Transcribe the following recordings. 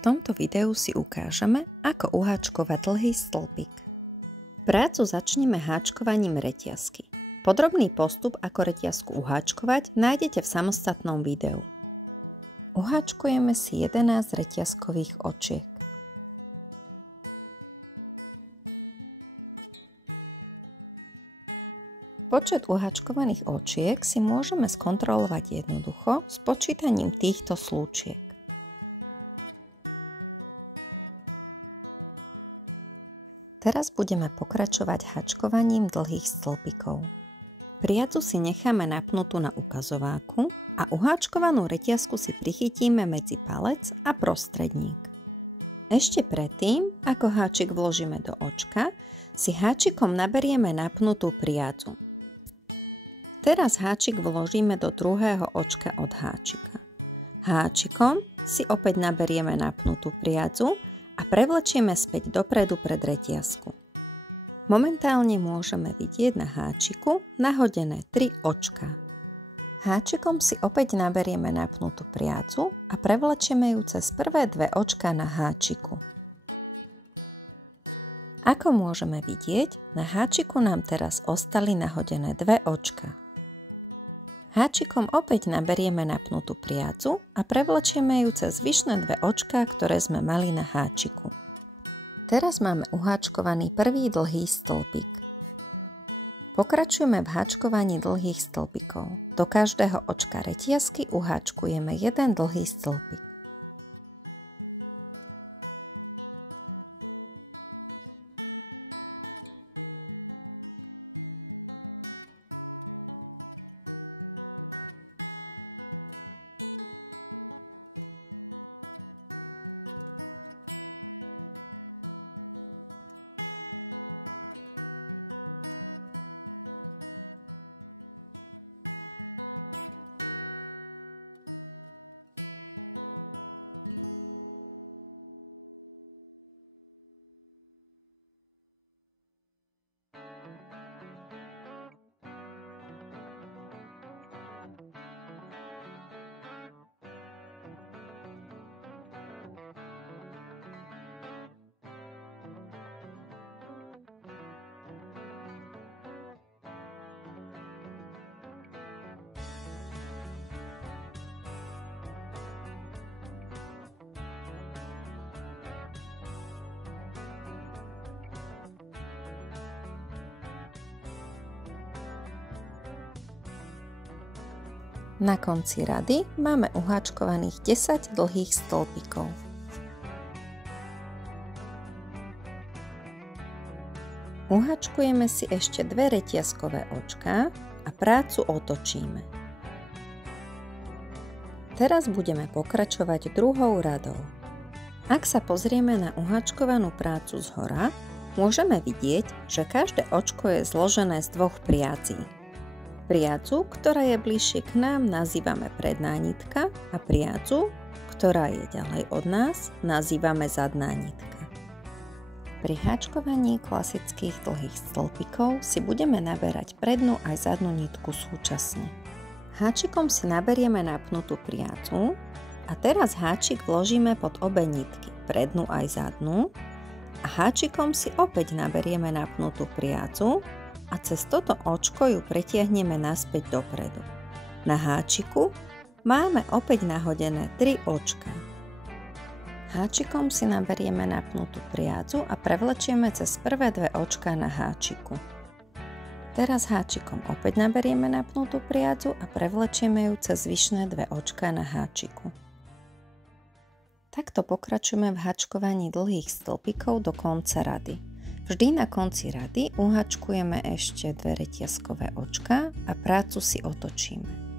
tomto videu si ukážeme, ako uháčkovať dlhý stĺpik. Prácu začneme háčkovaním reťazky. Podrobný postup, ako reťazku uháčkovať, nájdete v samostatnom videu. Uháčkujeme si 11 reťazkových očiek. Počet uháčkovaných očiek si môžeme skontrolovať jednoducho s počítaním týchto slúčiek. Teraz budeme pokračovať háčkovaním dlhých stĺpikov. Priacu si necháme napnutú na ukazováku a uháčkovanú reťazku si prichytíme medzi palec a prostredník. Ešte predtým, ako háčik vložíme do očka, si háčikom naberieme napnutú priacu. Teraz háčik vložíme do druhého očka od háčika. Háčikom si opäť naberieme napnutú priacu a prevlečieme späť dopredu pred reťazku. Momentálne môžeme vidieť na háčiku nahodené 3 očká. Háčikom si opäť naberieme napnutú priacu a prevlečieme ju cez prvé 2 očká na háčiku. Ako môžeme vidieť, na háčiku nám teraz ostali nahodené 2 očká. Háčikom opäť naberieme napnutú priacu a prevlečieme ju cez zvyšné 2 očká, ktoré sme mali na háčiku. Teraz máme uháčkovaný prvý dlhý stĺpik. Pokračujeme v háčkovaní dlhých stĺpikov. Do každého očka reťazky uháčkujeme jeden dlhý stĺpik. Na konci rady máme uháčkovaných 10 dlhých stĺpikov. Uháčkujeme si ešte 2 reťazkové očká a prácu otočíme. Teraz budeme pokračovať druhou radou. Ak sa pozrieme na uháčkovanú prácu zhora, môžeme vidieť, že každé očko je zložené z 2 priací. Priacu, ktorá je bližšie k nám, nazývame predná nitka a priacu, ktorá je ďalej od nás, nazývame zadná nitka. Pri háčkovaní klasických dlhých stĺpikov si budeme naberať prednú aj zadnú nitku súčasne. Háčikom si naberieme napnutú priacu a teraz háčik vložíme pod obe nitky, prednú aj zadnú, a háčikom si opäť naberieme napnutú priacu a cez toto očko ju pretiahneme naspäť dopredu. Na háčiku máme opäť nahodené 3 očká. Háčikom si naberieme napnutú priacu a prevlečieme cez prvé 2 očká na háčiku. Teraz háčikom opäť naberieme napnutú priacu a prevlečieme ju cez zvyšné 2 očká na háčiku. Takto pokračujeme v háčkovaní dlhých stĺpikov do konca rady. Vždy na konci rady uháčkujeme ešte 2 reťazkové očká a prácu si otočíme.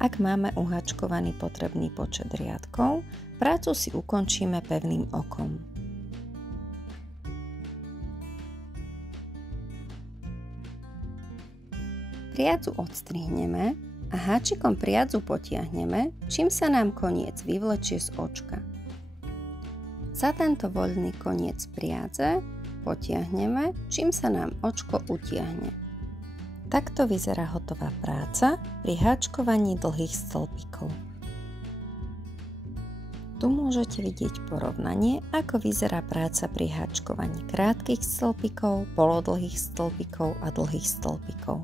Ak máme uháčkovaný potrebný počet riadkov, prácu si ukončíme pevným okom. Priadzu odstrihneme a háčikom priadzu potiahneme, čím sa nám koniec vyvlečie z očka. Za tento voľný koniec priadze potiahneme, čím sa nám očko utiahne. Takto vyzerá hotová práca pri háčkovaní dlhých stĺpikov. Tu môžete vidieť porovnanie, ako vyzerá práca pri háčkovaní krátkych stĺpikov, polodlhých stĺpikov a dlhých stĺpikov.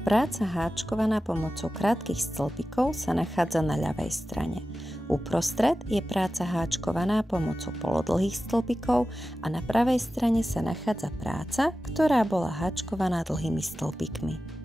Práca háčkovaná pomocou krátkych stĺpikov sa nachádza na ľavej strane. Uprostred je práca háčkovaná pomocou polodlhých stĺpikov a na pravej strane sa nachádza práca, ktorá bola háčkovaná dlhými stĺpikmi.